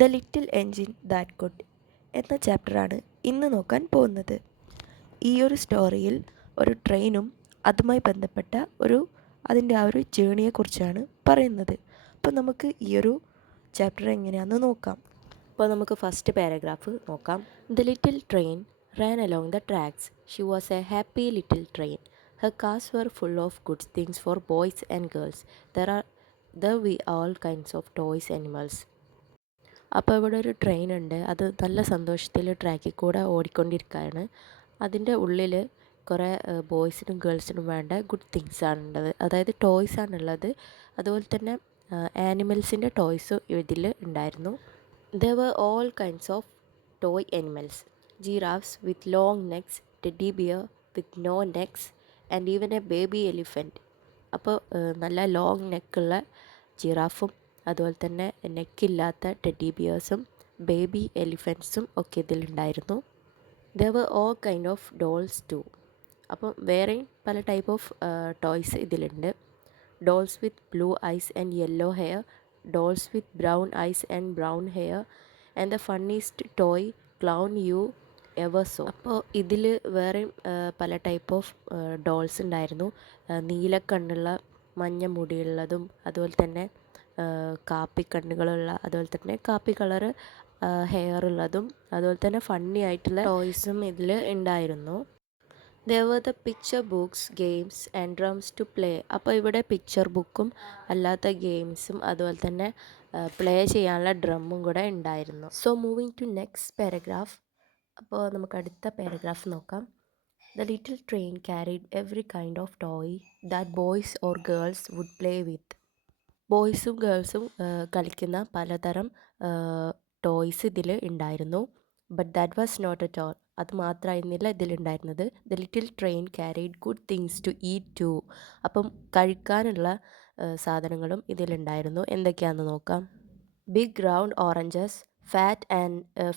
The little engine that could എന്ന ചാപ്റ്ററാണ് ഇന്ന് നോക്കാൻ പോകുന്നത്. ഈ ഒരു സ്റ്റോറിയിൽ ഒരു ട്രെയിനും അതുമായി ബന്ധപ്പെട്ട അതിൻ്റെ ആ ഒരു ജേണിയെക്കുറിച്ചാണ് പറയുന്നത്. അപ്പോൾ നമുക്ക് ഈ ഒരു ചാപ്റ്റർ എങ്ങനെയാണെന്ന് നോക്കാം. അപ്പോൾ നമുക്ക് ഫസ്റ്റ് പാരഗ്രാഫ് നോക്കാം. The little train ran along the tracks. She was a happy little train. Her cars were full of good things for boys and girls. There were all kinds of toys, animals. അപ്പോൾ ഇവിടെ ഒരു train ഉണ്ട്. അത് നല്ല സന്തോഷത്തിൽ ട്രാക്കിൽ കൂടെ ഓടിക്കൊണ്ടിരിക്കുകയാണ്. അതിൻ്റെ ഉള്ളിൽ കുറേ ബോയ്സിനും ഗേൾസിനും വേണ്ട ഗുഡ് തിങ്സ് ആണുള്ളത്, അതായത് ടോയ്സ് ആണുള്ളത്. അതുപോലെ തന്നെ ആനിമൽസിൻ്റെ ടോയ്സും ഇതിൽ ഉണ്ടായിരുന്നു. There were all kinds of toy animals. Giraffes with long necks, teddy bear with no necks, and even a baby elephant. അപ്പോൾ നല്ല ലോങ് നെക്കുള്ള ജിറാഫും അതുപോലെ തന്നെ നെക്കില്ലാത്ത ടെഡി ബിയേഴ്സും ബേബി എലിഫൻസും ഒക്കെ ഇതിലുണ്ടായിരുന്നു. There were all kind of dolls too. അപ്പം വേറെയും പല type of toys ഇതിലുണ്ട്. Dolls with blue eyes and yellow hair, dolls with brown eyes and brown hair, and the funniest toy clown you ever saw. അപ്പോൾ ഇതിൽ വേറെയും പല type of dolls ഉണ്ടായിരുന്നു. നീലക്കണ്ണുള്ള, മഞ്ഞ മുടിയുള്ളതും, അതുപോലെ തന്നെ കാപ്പി കണ്ണുകളുള്ള, അതുപോലെ തന്നെ കാപ്പി കളറ് ഹെയർ ഉള്ളതും, അതുപോലെ തന്നെ ഫണ്ണി ആയിട്ടുള്ള ടോയ്സും ഇതിൽ ഉണ്ടായിരുന്നു. There were the picture books, games and drums to play. അപ്പോൾ ഇവിടെ പിക്ചർ ബുക്കും അല്ലാത്ത ഗെയിംസും അതുപോലെ തന്നെ പ്ലേ ചെയ്യാനുള്ള ഡ്രമ്മും കൂടെ ഉണ്ടായിരുന്നു. So moving to next paragraph. അപ്പോൾ നമുക്ക് അടുത്ത പാരഗ്രാഫ് നോക്കാം. The little train carried every kind of toy that boys or girls would play with. ബോയ്സും ഗേൾസും കളിക്കുന്ന പലതരം ടോയ്സ് ഇതിൽ ഉണ്ടായിരുന്നു. But that was not at all. അത് മാത്രമായിരുന്നില്ല ഇതിലുണ്ടായിരുന്നത്. The little train carried good things to eat too. അപ്പം കഴിക്കാനുള്ള സാധനങ്ങളും ഇതിലുണ്ടായിരുന്നു. എന്തൊക്കെയാണെന്ന് നോക്കാം. Big round oranges,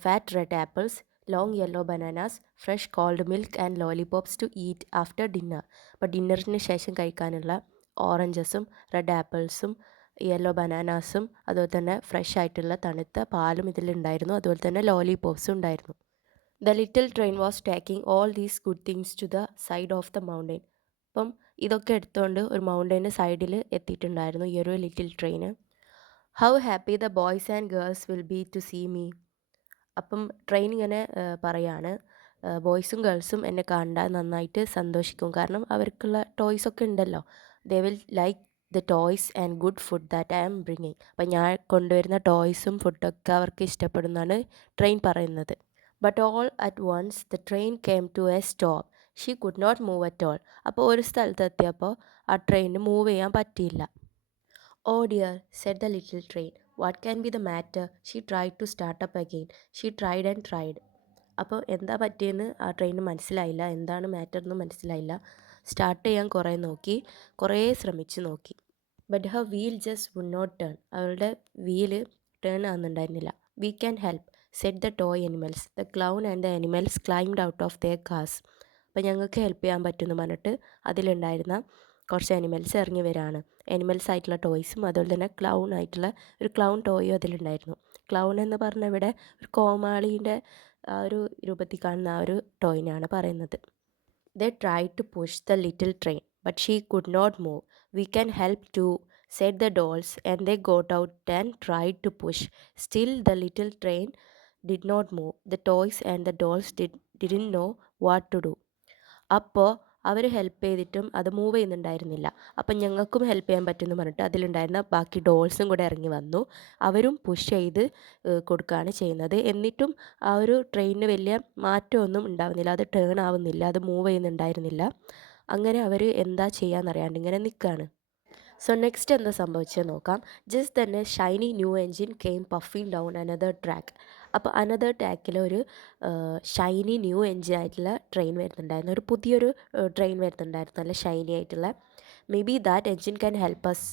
fat red apples, long yellow bananas, fresh cold milk and lollipops to eat after dinner. അപ്പോൾ ഡിന്നറിന് ശേഷം കഴിക്കാനുള്ള ഓറഞ്ചസും റെഡ് ആപ്പിൾസും യെല്ലോ ബനാനാസും അതുപോലെ തന്നെ ഫ്രഷ് ആയിട്ടുള്ള തണുത്ത പാലും ഇതിലുണ്ടായിരുന്നു. അതുപോലെ തന്നെ ലോലിപോപ്സും ഉണ്ടായിരുന്നു. The little train was taking all these good things to the side of the mountain. അപ്പം ഇതൊക്കെ എടുത്തുകൊണ്ട് ഒരു മൗണ്ടെയിൻ്റെ സൈഡിൽ എത്തിയിട്ടുണ്ടായിരുന്നു ഈ ഒരു little train. How happy the boys and girls will be to see me. അപ്പം ട്രെയിൻ ഇങ്ങനെ പറയാണ്, ബോയ്സും ഗേൾസും എന്നെ കണ്ടാൽ നന്നായിട്ട് സന്തോഷിക്കും, കാരണം അവർക്കുള്ള ടോയ്സൊക്കെ ഉണ്ടല്ലോ. They will like the toys and good food that I am bringing. അപ്പം ഞാൻ കൊണ്ടുവരുന്ന ടോയ്സും ഫുഡൊക്കെ അവർക്ക് ഇഷ്ടപ്പെടുന്നതാണ് ട്രെയിൻ പറയുന്നത്. But all at once the train came to a stop. She could not move at all. അപ്പോൾ ഒരു സ്ഥലത്തെത്തിയപ്പോൾ ആ ട്രെയിനിന് മൂവ് ചെയ്യാൻ പറ്റിയില്ല. Oh dear, said the little train. What can be the matter? She tried to start up again. She tried and tried. അപ്പോൾ എന്താ പറ്റിയെന്ന് ആ ട്രെയിനിന് മനസ്സിലായില്ല, എന്താണ് മാറ്റർ എന്ന് മനസ്സിലായില്ല. സ്റ്റാർട്ട് ചെയ്യാൻ കുറേ നോക്കി, കുറേ ശ്രമിച്ച് നോക്കി. But her wheel just would not turn. അവളുടെ വീല് ടേൺ ആകുന്നുണ്ടായിരുന്നില്ല. We can help, said the toy animals. The clown and the animals climbed out of their cars. അപ്പോൾ ഞങ്ങൾക്ക് ഹെൽപ്പ് ചെയ്യാൻ പറ്റുമെന്ന് പറഞ്ഞിട്ട് അതിലുണ്ടായിരുന്ന കുറച്ച് അനിമൽസ് ഇറങ്ങി വരാണ്. അനിമൽസ് ആയിട്ടുള്ള ടോയ്സും അതുപോലെ തന്നെ ക്ലൗൺ ആയിട്ടുള്ള ഒരു ക്ലൗൺ ടോയും അതിലുണ്ടായിരുന്നു. ക്ലൗൺ എന്ന് പറഞ്ഞ ഇവിടെ ഒരു കോമാളീൻ്റെ ആ ഒരു രൂപത്തിൽ കാണുന്ന ആ ഒരു ടോയിനാണ് പറയുന്നത്. They tried to push the little train, but she could not move. We can help too, said the dolls, and they got out and tried to push. Still, the little train did not move. The toys and the dolls didn't know what to do. അപ്പോൾ അവർ help ചെയ്തിട്ടും അത് move ചെയ്യുന്നുണ്ടായിരുന്നില്ല. അപ്പം ഞങ്ങൾക്കും help ചെയ്യാൻ പറ്റുമെന്ന് പറഞ്ഞിട്ട് അതിലുണ്ടായിരുന്ന ബാക്കി ഡോൾസും കൂടെ ഇറങ്ങി വന്നു. അവരും പുഷ് ചെയ്ത് കൊടുക്കുകയാണ് ചെയ്യുന്നത്. എന്നിട്ടും ആ ഒരു ട്രെയിനിന് വലിയ മാറ്റമൊന്നും ഉണ്ടാവുന്നില്ല. അത് ടേൺ ആവുന്നില്ല, അത് മൂവ് ചെയ്യുന്നുണ്ടായിരുന്നില്ല. അങ്ങനെ അവർ എന്താ ചെയ്യാന്നറിയാണ്ട് ഇങ്ങനെ നിൽക്കുകയാണ്. സോ നെക്സ്റ്റ് എന്താ സംഭവിച്ചത് നോക്കാം. ജസ്റ്റ് തന്നെ shiny new engine came puffing down another track. അപ്പോൾ അനദർ ട്രാക്കിൽ ഒരു ഷൈനി ന്യൂ എൻജിൻ ആയിട്ടുള്ള ട്രെയിൻ വരുന്നുണ്ടായിരുന്നു. ഒരു പുതിയൊരു ട്രെയിൻ വരുന്നുണ്ടായിരുന്നു, നല്ല ഷൈനി ആയിട്ടുള്ള. Maybe that engine can help us,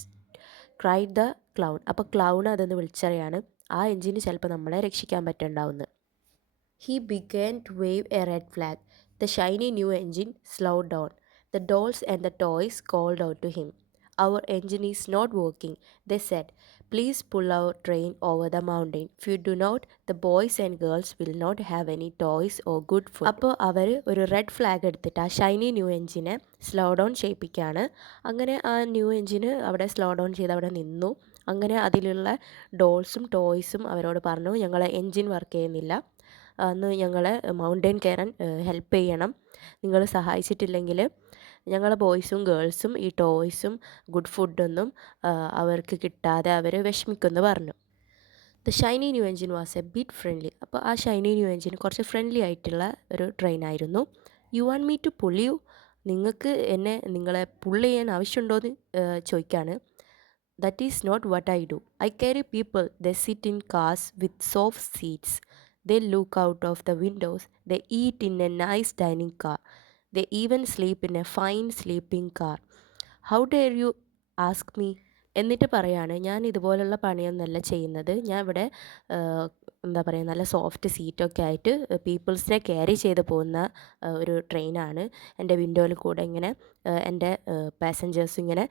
cried the clown. അപ്പോൾ ക്ലൗൺ അതെന്ന് വിളിച്ചറിയാണ്, ആ എൻജിന് ചിലപ്പോൾ നമ്മളെ രക്ഷിക്കാൻ പറ്റുന്നുണ്ടാവുമെന്ന്. He began to wave a red flag. The shiny new engine slowed down. The dolls and the toys called out to him. Our engine is not working, they said. Please pull our train over the mountain. If you do not, the boys and girls will not have any toys or good food. അപ്പോൾ അവർ ഒരു red flag എടുത്തിട്ട് ആ shiny new എഞ്ചിനെ slow down ചെയ്യിപ്പിക്കുകയാണ്. അങ്ങനെ ആ new എഞ്ചിന് അവിടെ slow down ചെയ്ത് അവിടെ നിന്നു. അങ്ങനെ അതിലുള്ള ഡോൾസും ടോയ്സും അവരോട് പറഞ്ഞു, ഞങ്ങളെ എൻജിൻ വർക്ക് ചെയ്യുന്നില്ല, അന്ന് ഞങ്ങളെ മൗണ്ടൻ കയറാൻ ഹെൽപ്പ് ചെയ്യണം, നിങ്ങൾ സഹായിച്ചിട്ടില്ലെങ്കിൽ ഞങ്ങളെ ബോയ്സും ഗേൾസും ഈ ടോയ്സും ഗുഡ് ഫുഡൊന്നും അവർക്ക് കിട്ടാതെ അവർ വിഷമിക്കുമെന്ന് പറഞ്ഞു. The shiny new engine was a bit friendly. അപ്പോൾ ആ ഷൈനി ന്യൂ എഞ്ചിൻ കുറച്ച് ഫ്രണ്ട്ലി ആയിട്ടുള്ള ഒരു ട്രെയിനായിരുന്നു. You want me to pull you, നിങ്ങൾക്ക് എന്നെ നിങ്ങളെ പുൾ ചെയ്യാൻ ആവശ്യമുണ്ടോ എന്ന് ചോദിക്കുകയാണ്. That is not what I do. I carry people, the sit in cars with soft seats, they look out of the windows, they eat in a nice dining car, they even sleep in a fine sleeping car. How dare you ask me? എന്നിട്ട് പറയാണ്, ഞാൻ ഇതുപോലുള്ള പണിയൊന്നുമല്ല ചെയ്യുന്നത്, ഞാൻ ഇവിടെ എന്താ പറയുക, നല്ല സോഫ്റ്റ് സീറ്റൊക്കെ ആയിട്ട് പീപ്പിൾസിനെ ക്യാരി ചെയ്ത് പോകുന്ന ഒരു ട്രെയിനാണ്. എൻ്റെ വിൻഡോയിൽ കൂടെ ഇങ്ങനെ എൻ്റെ പാസഞ്ചേഴ്സ് ഇങ്ങനെ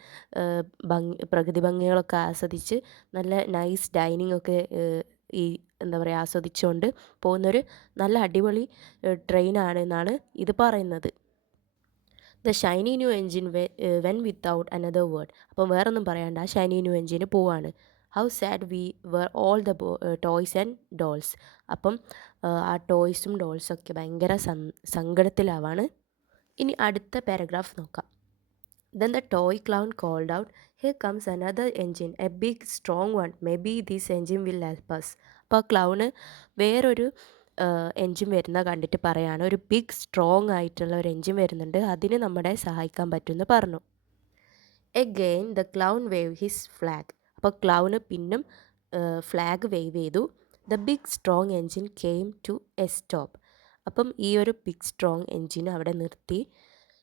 പ്രകൃതി ഭംഗികളൊക്കെ ആസ്വദിച്ച് നല്ല നൈസ് ഡൈനിങ് ഒക്കെ ഈ എന്താ പറയുക ആസ്വദിച്ചുകൊണ്ട് പോകുന്നൊരു നല്ല അടിപൊളി ട്രെയിനാണ് എന്നാണ് ഇത് പറയുന്നത്. The shiny new engine went without another word. അപ്പം വേറൊന്നും പറയാണ്ട് ആ ഷൈനി ന്യൂ എൻജിന് പോവാണ്. How sad we were all the toys and dolls. അപ്പം ആ ടോയ്സും ഡോൾസൊക്കെ ഭയങ്കര സങ്കടത്തിലാവാണ്. ഇനി അടുത്ത പാരഗ്രാഫ് നോക്കാം. Then the toy clown called out, "Here comes another engine, a big strong one. Maybe this engine will help us." അപ്പോൾ ആ clown വേറൊരു engine വരുന്ന കണ്ടിട്ട് പറയാണ്, ഒരു ബിഗ് സ്ട്രോങ് ആയിട്ടുള്ള ഒരു എൻജിൻ വരുന്നുണ്ട്, അതിന് നമ്മളെ സഹായിക്കാൻ പറ്റുമെന്ന് പറഞ്ഞു. Again the clown wave his flag. അപ്പോൾ ക്ലൗണ് പിന്നും ഫ്ലാഗ് വേവ് ചെയ്തു. The big strong engine came to a stop. അപ്പം ഈ ഒരു ബിഗ് സ്ട്രോങ് എൻജിൻ അവിടെ നിർത്തി.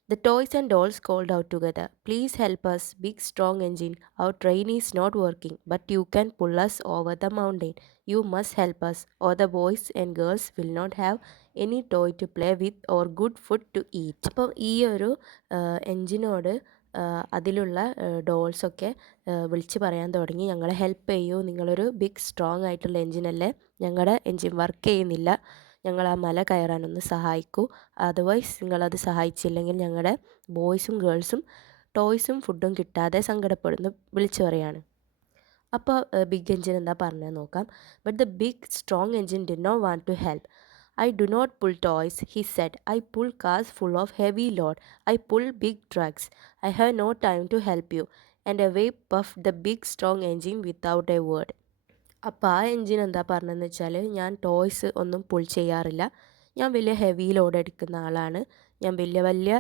The toys and dolls called out together, "Please help us, big strong engine. Our train is not working, but you can pull us over the mountain. You must help us, or the boys and girls will not have any toy to play with or good food to eat." അപ്പോൾ ഈ ഒരു എൻജിനോട് അതിലുള്ള ഡോൾസൊക്കെ വിളിച്ച് പറയാൻ തുടങ്ങി, ഞങ്ങളെ help ചെയ്യൂ, നിങ്ങളൊരു ബിഗ് സ്ട്രോങ് ആയിട്ടുള്ള എൻജിനല്ലേ, ഞങ്ങളുടെ എൻജിൻ വർക്ക് ചെയ്യുന്നില്ല, ഞങ്ങൾ ആ മല കയറാനൊന്ന് സഹായിക്കൂ, അതർവൈസ് നിങ്ങളത് സഹായിച്ചില്ലെങ്കിൽ ഞങ്ങളുടെ ബോയ്സും ഗേൾസും ടോയ്സും ഫുഡും കിട്ടാതെ സങ്കടപ്പെടുന്നു വിളിച്ചു പറയാണ്. അപ്പോൾ ബിഗ് എൻജിൻ എന്താ പറഞ്ഞത് നോക്കാം. But the big strong engine did not want to help. "I do not pull toys," he said. "I pull cars full of heavy load. I pull big trucks. I have no time to help you." And away puffed the big strong engine without a word. അപ്പോൾ ആ engine എന്താ പറഞ്ഞതെന്ന് വെച്ചാൽ, ഞാൻ toys ഒന്നും pull ചെയ്യാറില്ല, ഞാൻ വലിയ ഹെവി ലോഡ് എടുക്കുന്ന ആളാണ്, ഞാൻ വലിയ വലിയ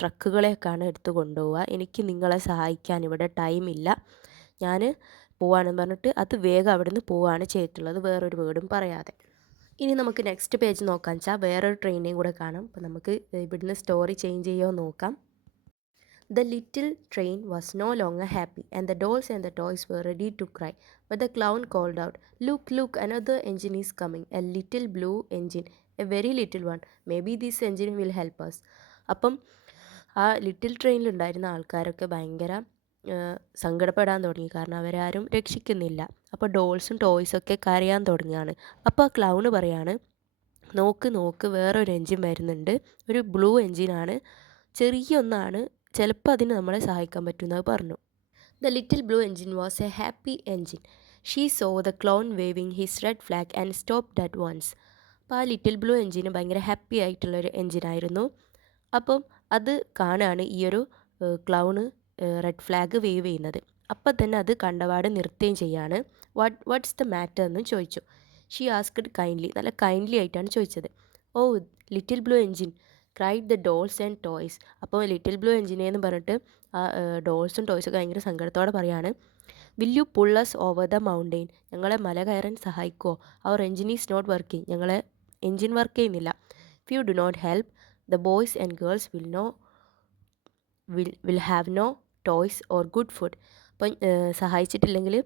ട്രക്കുകളെയൊക്കെയാണ് എടുത്ത് കൊണ്ടുപോവുക, എനിക്ക് നിങ്ങളെ സഹായിക്കാൻ ഇവിടെ ടൈമില്ല, ഞാൻ പോവാണെന്ന് പറഞ്ഞിട്ട് അത് വേഗം അവിടെ നിന്ന് പോവുകയാണ് ചെയ്തിട്ടുള്ളത്, വേറൊരു വേർഡും പറയാതെ. ഇനി നമുക്ക് നെക്സ്റ്റ് പേജ് നോക്കാൻ വെച്ചാൽ വേറൊരു ട്രെയിനെയും കൂടെ കാണാം. അപ്പോൾ നമുക്ക് ഇവിടുന്ന് സ്റ്റോറി ചേഞ്ച് ചെയ്യുമോ നോക്കാം. The little train was no longer happy, and the dolls and the toys were ready to cry. But the clown called out, "Look, look, another engine is coming, a little blue engine, a very little one. Maybe this engine will help us." അപ്പം ആ little ട്രെയിനിലുണ്ടായിരുന്ന ആൾക്കാരൊക്കെ ഭയങ്കര സങ്കടപ്പെടാൻ തുടങ്ങി, കാരണം അവരാരും രക്ഷിക്കുന്നില്ല. അപ്പോൾ ഡോൾസും ടോയ്സൊക്കെ കരയാൻ തുടങ്ങുകയാണ്. അപ്പോൾ ആ ക്ലൗണ് പറയാണ്, നോക്ക് നോക്ക്, വേറൊരു എൻജിൻ വരുന്നുണ്ട്, ഒരു ബ്ലൂ എൻജിനാണ്, ചെറിയ ഒന്നാണ്, ചിലപ്പോൾ അതിന് നമ്മളെ സഹായിക്കാൻ പറ്റുമെന്ന് പറഞ്ഞു. The little blue engine was a happy engine. She saw the clown waving his red flag and stopped at once. അപ്പോൾ ആ ലിറ്റിൽ ബ്ലൂ എൻജിന് ഭയങ്കര ഹാപ്പി ആയിട്ടുള്ളൊരു എൻജിനായിരുന്നു. അപ്പം അത് കാണുകയാണ് ഈ ഒരു ക്ലൗണ് റെഡ് ഫ്ലാഗ് വേവ് ചെയ്യുന്നത്. അപ്പം തന്നെ അത് കണ്ടപാട് നിർത്തുകയും ചെയ്യാണ്. വാട്ട്സ് ദ മാറ്റർ എന്നും ചോദിച്ചു. ഷീ ആസ്ക്ഡ് കൈൻഡ്ലി, നല്ല കൈൻഡ്ലി ആയിട്ടാണ് ചോദിച്ചത്. "Oh little blue engine," cried the dolls and toys. അപ്പോൾ ലിറ്റിൽ ബ്ലൂ എൻജിനെന്ന് പറഞ്ഞിട്ട് ആ ഡോൾസും ടോയ്സൊക്കെ ഭയങ്കര സങ്കടത്തോടെ പറയാണ്, "will you pull us over the mountain. ഞങ്ങളെ മല കയറാൻ സഹായിക്കുമോ? അവർ എൻജിൻ ഈസ് നോട്ട് വർക്കിംഗ്. ഞങ്ങളെ എൻജിൻ വർക്ക് ചെയ്യുന്നില്ല. If you do not help, the boys and girls will have no toys or good food." അപ്പം സഹായിച്ചിട്ടില്ലെങ്കിൽ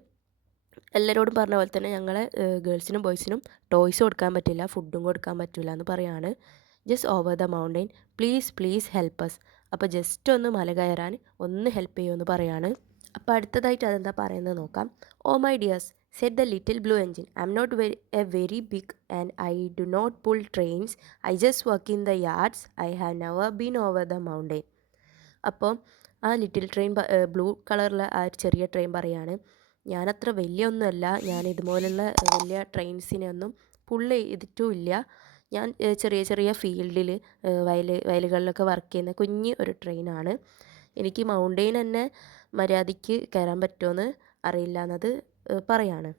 എല്ലാവരോടും പറഞ്ഞ പോലെ തന്നെ ഞങ്ങളെ ഗേൾസിനും ബോയ്സിനും ടോയ്സ് കൊടുക്കാൻ പറ്റില്ല, ഫുഡും കൊടുക്കാൻ പറ്റില്ല എന്ന് പറയാണ്. "Just over the mountain, please please help us." അപ്പോൾ ജസ്റ്റ് ഒന്ന് മല കയറാൻ ഒന്ന് ഹെൽപ്പ് ചെയ്യുമെന്ന് പറയാണ്. അപ്പോൾ അടുത്തതായിട്ട് അതെന്താ പറയുന്നത് നോക്കാം. Oh my dears said the little blue engine, I am not a very big and I do not pull trains, I just work in the yards, I have never been over the mountain. അപ്പോൾ ആ little train blue കളറിലെ ആ ഒരു ചെറിയ train പറയാണ്, ഞാനത്ര വലിയ ഒന്നുമല്ല, ഞാൻ ഇതുപോലുള്ള വലിയ ട്രെയിൻസിനെയൊന്നും പുള്ള് ചെയ്തിട്ടുമില്ല, ഞാൻ ചെറിയ ചെറിയ ഫീൽഡിൽ വയലുകളിലൊക്കെ വർക്ക് ചെയ്യുന്ന കുഞ്ഞ് ഒരു ട്രെയിനാണ്, എനിക്ക് മൗണ്ടെയിൻ തന്നെ മര്യാദയ്ക്ക് കയറാൻ പറ്റുമെന്ന് അറിയില്ല എന്നത് പറയാണ്.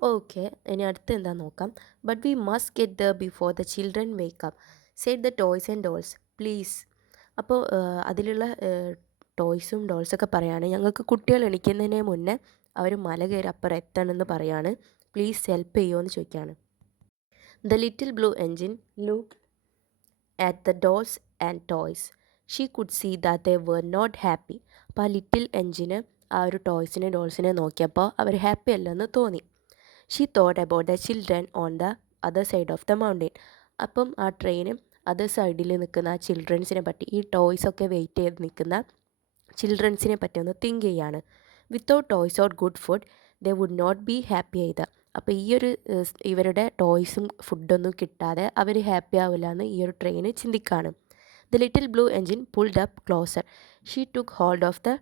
ഓക്കെ, ഇനി അടുത്ത് എന്താ നോക്കാം. But we must get the before the children wake up, said the toys and dolls please. അപ്പോൾ അതിലുള്ള ടോയ്സും ഡോൾസൊക്കെ പറയാണ്, ഞങ്ങൾക്ക് കുട്ടികൾ എണിക്കുന്നതിന് മുന്നേ അവർ മല കയറി അപ്പുറം എത്തണമെന്ന് പറയാണ്, പ്ലീസ് ഹെൽപ്പ് ചെയ്യുമോ എന്ന് ചോദിക്കുകയാണ്. The little blue engine look at the dolls and toys, she could see that they were not happy. അപ്പോൾ ആ ലിറ്റിൽ എൻജിന് ആ ഒരു ടോയ്സിനെ ഡോൾസിനെ നോക്കിയപ്പോൾ അവർ ഹാപ്പി അല്ലെന്ന് തോന്നി. She thought about the children on the other side of the mountain. അപ്പം ആ ട്രെയിനും അതർ സൈഡിൽ നിൽക്കുന്ന ആ ചിൽഡ്രൻസിനെ പറ്റി, ഈ ടോയ്സൊക്കെ വെയിറ്റ് ചെയ്ത് നിൽക്കുന്ന ചിൽഡ്രൻസിനെ പറ്റി ഒന്ന് തിങ്ക് ചെയ്യാണ്. Without toys or good food they would not be happy ചെയ്ത. അപ്പോൾ ഈ ഒരു ഇവരുടെ ടോയ്സും ഫുഡൊന്നും കിട്ടാതെ അവർ ഹാപ്പി ആവില്ല എന്ന് ഈ ഒരു ട്രെയിന് ചിന്തിക്കുകയാണ്. The little blue engine pulled up closer, she took hold of the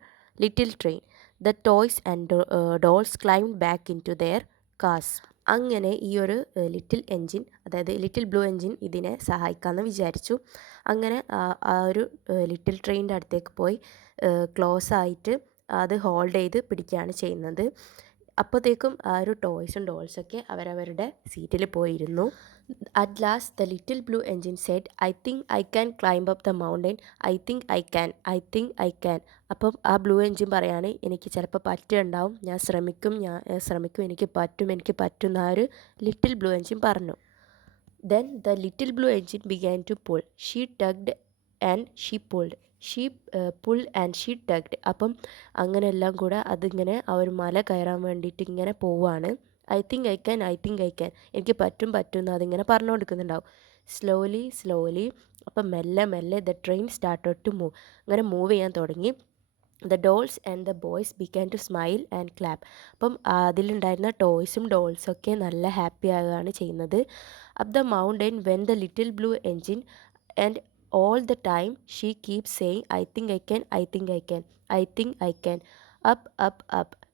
little train, the toys and dolls climbed back into their cars. അങ്ങനെ ഈ ഒരു ലിറ്റിൽ എൻജിൻ, അതായത് ലിറ്റിൽ ബ്ലൂ എൻജിൻ ഇതിനെ സഹായിക്കാമെന്ന് വിചാരിച്ചു. അങ്ങനെ ആ ഒരു ലിറ്റിൽ ട്രെയിനിൻ്റെ അടുത്തേക്ക് പോയി ക്ലോസ് ആയിട്ട് അത് ഹോൾഡ് ചെയ്ത് പിടിക്കുകയാണ് ചെയ്യുന്നത്. അപ്പോഴത്തേക്കും ആ ഒരു ടോയ്സും ഡോൾസൊക്കെ അവരവരുടെ സീറ്റിൽ പോയിരുന്നു. At last the little blue engine said, I think I can climb up the mountain, I think I can, I think I can. അപ്പം ആ ബ്ലൂ എൻജിൻ പറയാണ്, എനിക്ക് ചിലപ്പോൾ പറ്റുണ്ടാവും, ഞാൻ ശ്രമിക്കും, എനിക്ക് പറ്റും എന്ന് ആ ഒരു ലിറ്റിൽ ബ്ലൂ എൻജിൻ പറഞ്ഞു. Then the little blue engine began to pull, she tugged and she pulled, she pull and she tugged. അപ്പം അങ്ങനെ എല്ലാം കൂടെ അതിങ്ങനെ ആ ഒരു മല കയറാൻ വേണ്ടിയിട്ട് ഇങ്ങനെ പോവുകയാണ്. I think I can, I think I can, എനിക്ക് പറ്റും എന്ന് അതിങ്ങനെ പറഞ്ഞു കൊടുക്കുന്നുണ്ടാവും. സ്ലോലി അപ്പം മെല്ലെ the train started to move, അങ്ങനെ മൂവ് ചെയ്യാൻ തുടങ്ങി. The dolls and the boys began to smile and clap. അപ്പം അതിലുണ്ടായിരുന്ന ടോയ്സും ഡോൾസൊക്കെ നല്ല ഹാപ്പി ആവുകയാണ് ചെയ്യുന്നത്. Up the mountain when the little blue engine and all the time she keeps saying, I think I can, I think I can, I think I can. Up.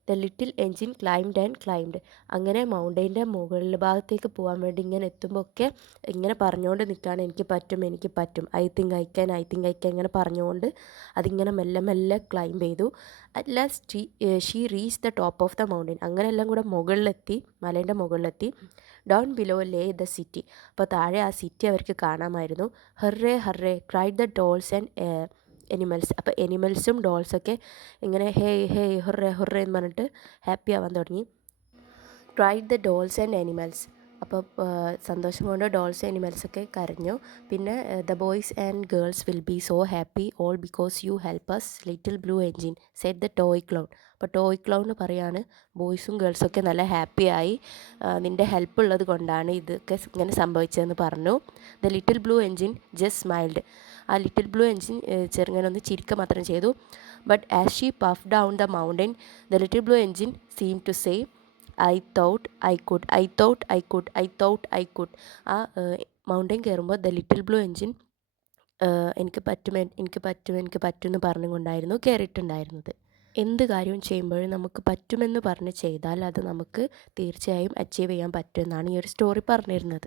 The little engine climbed and climbed. അങ്ങനെ മൗണ്ടെയിൻ്റെ മുകളിൽ ഭാഗത്തേക്ക് പോകാൻ വേണ്ടി ഇങ്ങനെ എത്തുമ്പോൾ ഒക്കെ ഇങ്ങനെ പറഞ്ഞുകൊണ്ട് നിൽക്കുകയാണ്, എനിക്ക് പറ്റും, I think I can, I think I can, ഇങ്ങനെ പറഞ്ഞുകൊണ്ട് അതിങ്ങനെ മെല്ലെ ക്ലൈംബ് ചെയ്തു. At last she reach the top of the mountain. അങ്ങനെ എല്ലാം കൂടെ മുകളിലെത്തി, മലേൻ്റെ മുകളിലെത്തി. Down below lay the city. അപ്പോൾ താഴെ ആ സിറ്റി അവർക്ക് കാണാമായിരുന്നു. Hurray cried the dolls and animals. അപ്പോൾ എനിമൽസും ഡോൾസൊക്കെ ഇങ്ങനെ ഹേ ഹുറേ എന്ന് പറഞ്ഞിട്ട് ഹാപ്പി ആവാൻ തുടങ്ങി. Cried the dolls and animals. അപ്പോൾ സന്തോഷം കൊണ്ട് ഡോൾസ് ആനിമൽസൊക്കെ കരഞ്ഞു. പിന്നെ the boys and girls will be so happy all because you help us little blue engine said the toy clown. അപ്പോൾ ടോയ് ക്ലൗൺ പറയാണ്, ബോയ്സും ഗേൾസൊക്കെ നല്ല ഹാപ്പിയായി, നിൻ്റെ ഹെൽപ്പ് ഉള്ളത് കൊണ്ടാണ് ഇതൊക്കെ ഇങ്ങനെ സംഭവിച്ചതെന്ന് പറഞ്ഞു. The little blue engine just smiled. ആ ലിറ്റിൽ ബ്ലൂ എൻജിൻ ചെറുങ്ങനെ ഒന്ന് ചിരിക്കുക മാത്രം ചെയ്തു. But as she puff down the mountain the little blue engine seem to say, I thought I could. ആ മൗണ്ടെയിൻ കയറുമ്പോൾ ദ ലിറ്റിൽ ബ്ലൂ എൻജിൻ എനിക്ക് പറ്റും എന്ന് പറഞ്ഞുകൊണ്ടായിരുന്നു കയറിയിട്ടുണ്ടായിരുന്നത്. എന്ത് കാര്യവും ചെയ്യുമ്പോഴും നമുക്ക് പറ്റുമെന്ന് പറഞ്ഞ് ചെയ്താൽ അത് നമുക്ക് തീർച്ചയായും അച്ചീവ് ചെയ്യാൻ പറ്റുമെന്നാണ് ഈ ഒരു സ്റ്റോറി പറഞ്ഞിരുന്നത്.